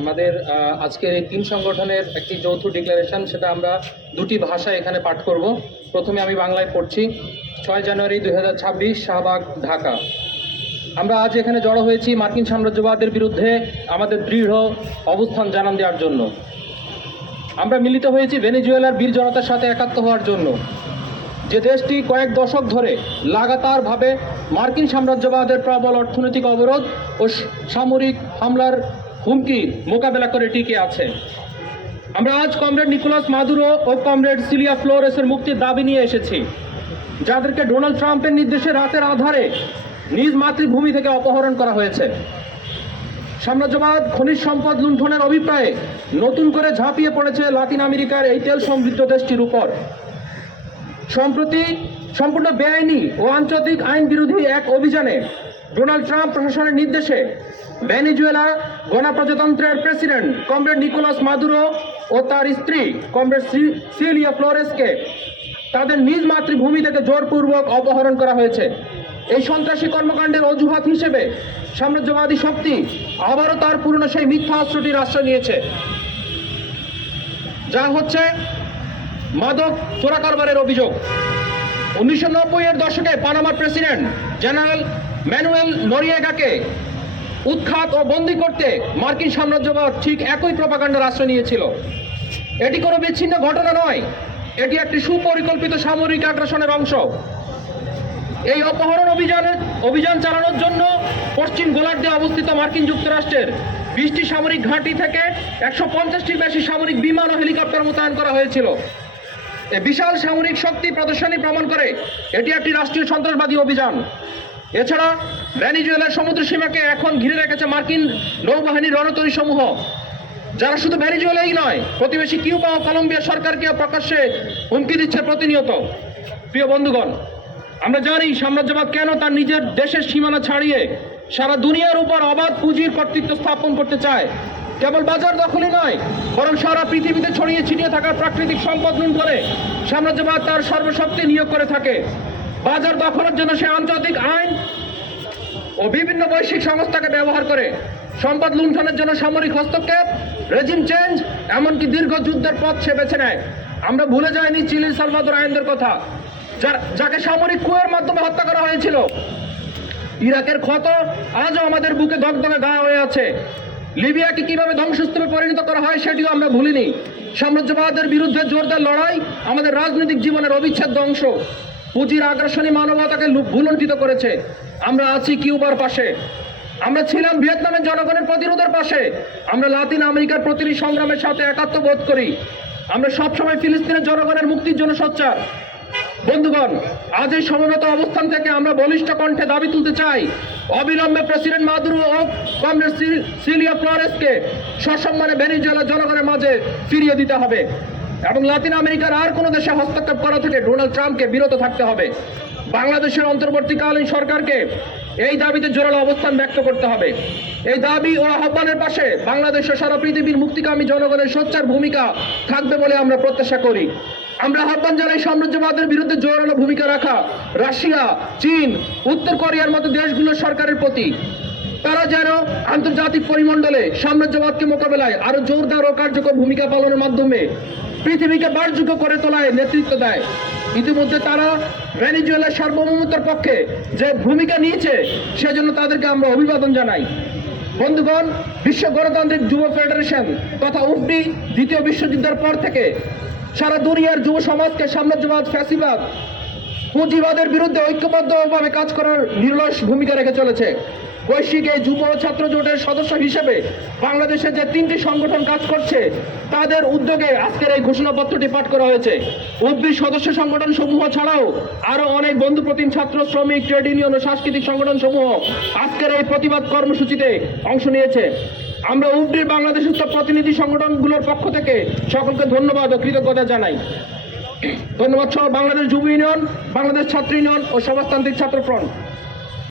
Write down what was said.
আমাদের আজকের এই তিন সংগঠনের একটি যৌথ ডিক্লারেশন, সেটা আমরা দুটি ভাষায় এখানে পাঠ করব। প্রথমে আমি বাংলায় পড়ছি। 6 জানুয়ারি 2026, শাহবাগ, ঢাকা। আমরা আজ এখানে জড়ো হয়েছি মার্কিন সাম্রাজ্যবাদের বিরুদ্ধে আমাদের দৃঢ় অবস্থান জানান দেওয়ার জন্য। আমরা মিলিত হয়েছি ভেনেজুয়েলার বীর জনতার সাথে একাত্ম হওয়ার জন্য, যে দেশটি কয়েক দশক ধরে লাগাতারভাবে মার্কিন সাম্রাজ্যবাদের প্রবল অর্থনৈতিক অবরোধ ও সামরিক হামলার হুমকি মোকাবেলা করে টিকে আছে। আমরা আজ কমরেড নিকোলাস মাদুরো ও কমরেড সিলিয়া ফ্লোরেসের মুক্তির দাবি নিয়ে এসেছি, যাদেরকে ডোনাল্ড ট্রাম্পের নির্দেশে রাতের আধারে নিজ মাতৃভূমি থেকে অপহরণ করা হয়েছে। সাম্রাজ্যবাদ খনিজ সম্পদ লুণ্ঠনের অভিপ্রায়ে নতুন করে ঝাঁপিয়ে পড়েছে লাতিন আমেরিকার এই তেল সমৃদ্ধ দেশটির উপর। সম্প্রতি সম্পূর্ণ বেআইনি ও আন্তর্জাতিক আইন বিরোধী এক অভিযানে ডোনাল্ড ট্রাম্প প্রশাসনের নির্দেশে ভেনেজুয়েলা গণপ্রজাতন্ত্রের প্রেসিডেন্ট কমরেড নিকোলাস মাদুরো ও তার স্ত্রী কমরেড সিলিয়া ফ্লোরেসকে তাদের নিজ মাতৃভূমি থেকে জোরপূর্বক অপহরণ করা হয়েছে। এই সন্ত্রাসী কর্মকাণ্ডের অজুহাত হিসেবে সাম্রাজ্যবাদী শক্তি আবারও তার পুরনো সেই মিথ্যা অস্ত্রটির আশ্রয় নিয়েছে, যা হচ্ছে মাদক চোরা কারবারের অভিযোগ। 1990-এর দশকে পানামার প্রেসিডেন্ট জেনারেল ম্যানুয়েল নরিয়েগাকে উৎখাত ও বন্দী করতে মার্কিন সাম্রাজ্যবাদ ঠিক একই প্রপাগান্ডার আশ্রয় নিয়েছিল। এটি কোনো বিচ্ছিন্ন ঘটনা নয়, এটি একটি সুপরিকল্পিত সামরিক আগ্রাসনের অংশ। এই অপহরণ অভিযান চালানোর জন্য পশ্চিম গোলার্ধে অবস্থিত মার্কিন যুক্তরাষ্ট্রের 20টি সামরিক ঘাঁটি থেকে 150টির বেশি সামরিক বিমান ও হেলিকপ্টার মোতায়েন করা হয়েছিল। এই বিশাল সামরিক শক্তি প্রদর্শনী প্রমাণ করে এটি একটি রাষ্ট্রীয় সন্ত্রাসবাদী অভিযান। এছাড়া ভেনেজুয়েলার সমুদ্র সীমাকে এখন ঘিরে রেখেছে মার্কিন নৌবাহিনীর রণতরী সমূহ, যারা শুধু ভেনেজুয়েলাই নয়, প্রতিবেশী কিউবা ও কলম্বিয়া সরকারকে প্রকাশ্যে হুমকি দিচ্ছে প্রতিনিয়ত। প্রিয় বন্ধুগণ, আমরা জানি সাম্রাজ্যবাদ কেন তার নিজের দেশের সীমানা ছাড়িয়ে সারা দুনিয়ার উপর অবাধ পুঁজির কর্তৃত্ব স্থাপন করতে চায়। কেবল বাজার দখলই নয়, বরং সারা পৃথিবীতে ছড়িয়ে ছিটিয়ে থাকা প্রাকৃতিক সম্পদ লুণ্ঠনে সাম্রাজ্যবাদ তার সর্বশক্তি নিয়োগ করে থাকে। বাজার দখলের জন্য সে আন্তর্জাতিক আইন ও বিভিন্ন বৈশ্বিক সংস্থাকে ব্যবহার করে। সম্পদ লুণ্ঠনের জন্য সামরিক হস্তক্ষেপ, রেজিম চেঞ্জ, এমনকি দীর্ঘ যুদ্ধের পথ সে বেছে নেয়। আমরা ভুলে যাইনি চিলি সালভাদর আইনদের কথা, যাকে সামরিক কুয়ের মাধ্যমে হত্যা করা হয়েছিল। ইরাকের ক্ষত আজও আমাদের বুকে দগদগে গায়ে হয়ে আছে। লিবিয়াকে কিভাবে ধ্বংসস্তূপে পরিণত করা হয় সেটিও আমরা ভুলিনি। সাম্রাজ্যবাদের বিরুদ্ধে জোরদার লড়াই আমাদের রাজনৈতিক জীবনের অবিচ্ছেদ্য অংশ। পুঁজির আগ্রাসনী মানবতাকে ভুলুণ্ঠিত করেছে। আমরা আছি কিউবার পাশে, আমরা ছিলাম ভিয়েতনামের জনগণের প্রতিরোধের পাশে, আমরা লাতিন আমেরিকার প্রতিটি সংগ্রামের সাথে একাত্ম বোধ করি। আমরা সবসময় ফিলিস্তিনের জনগণের মুক্তির জন্য সোচ্চার। বন্ধুগণ, আজ এই সমবেত অবস্থান থেকে আমরা বলিষ্ঠ কণ্ঠে দাবি তুলতে চাই, অবিলম্বে প্রেসিডেন্ট মাদুরো ও কমরেড সিলিয়া ফ্লোরেসকে সসম্মানে ভেনেজুয়েলার জনগণের মাঝে ফিরিয়ে দিতে হবে এবং লাতিন আমেরিকার আর কোনো দেশে হস্তক্ষেপ করা থেকে ডোনাল্ড ট্রাম্পকে বিরত থাকতে হবে। বাংলাদেশের অন্তর্বর্তীকালীন সরকারকে এই দাবিতে জোরালো অবস্থান ব্যক্ত করতে হবে। এই দাবি ও আহ্বানের পাশে বাংলাদেশ ও সারা পৃথিবীর মুক্তিকামী জনগণের সোচ্চার ভূমিকা থাকবে বলে আমরা প্রত্যাশা করি। আমরা আহ্বান জানাই সাম্রাজ্যবাদের বিরুদ্ধে জোরালো ভূমিকা রাখা রাশিয়া, চীন, উত্তর কোরিয়ার মতো দেশগুলোর সরকারের প্রতি। তারা যেন আন্তর্জাতিক পরিমণ্ডলে সাম্রাজ্যবাদকে মোকাবেলায় আরো জোরদার ও কার্যকর ভূমিকা পালনের মাধ্যমে পৃথিবীকে বাসযোগ্য করে তোলায় নেতৃত্ব দেয়। ইতিমধ্যে তারা ভেনেজুয়েলার সার্বভৌমত্বের পক্ষে যে ভূমিকা নিয়েছে, সেজন্য তাদেরকে আমরা অভিবাদন জানাই। বন্ধুগণ, বিশ্ব গণতান্ত্রিক যুব ফেডারেশন তথা উফডি দ্বিতীয় বিশ্বযুদ্ধের পর থেকে সারা দুনিয়ার যুব সমাজকে সাম্রাজ্যবাদ, ফ্যাসিবাদ, পুঁজিবাদের বিরুদ্ধে ঐক্যবদ্ধভাবে কাজ করার নির্লস ভূমিকা রেখে চলেছে। বৈশ্বিক এই যুব ছাত্র জোটের সদস্য হিসেবে বাংলাদেশে যে 3টি সংগঠন কাজ করছে, তাদের উদ্যোগে আজকের এই ঘোষণাপত্রটি পাঠ করা হয়েছে। উদ্ভিদ সদস্য সংগঠন সমূহ ছাড়াও আরো অনেক বন্ধুপ্রতিম ছাত্র, শ্রমিক, ট্রেড ইউনিয়ন ও সাংস্কৃতিক সংগঠন সমূহ আজকের এই প্রতিবাদ কর্মসূচিতে অংশ নিয়েছে। আমরা উফডির বাংলাদেশের প্রতিনিধি সংগঠনগুলোর পক্ষ থেকে সকলকে ধন্যবাদ ও কৃতজ্ঞতা জানাই। ধন্যবাদ সহ বাংলাদেশ যুব ইউনিয়ন, বাংলাদেশ ছাত্র ইউনিয়ন ও সমাজতান্ত্রিক ছাত্র ফ্রন্ট।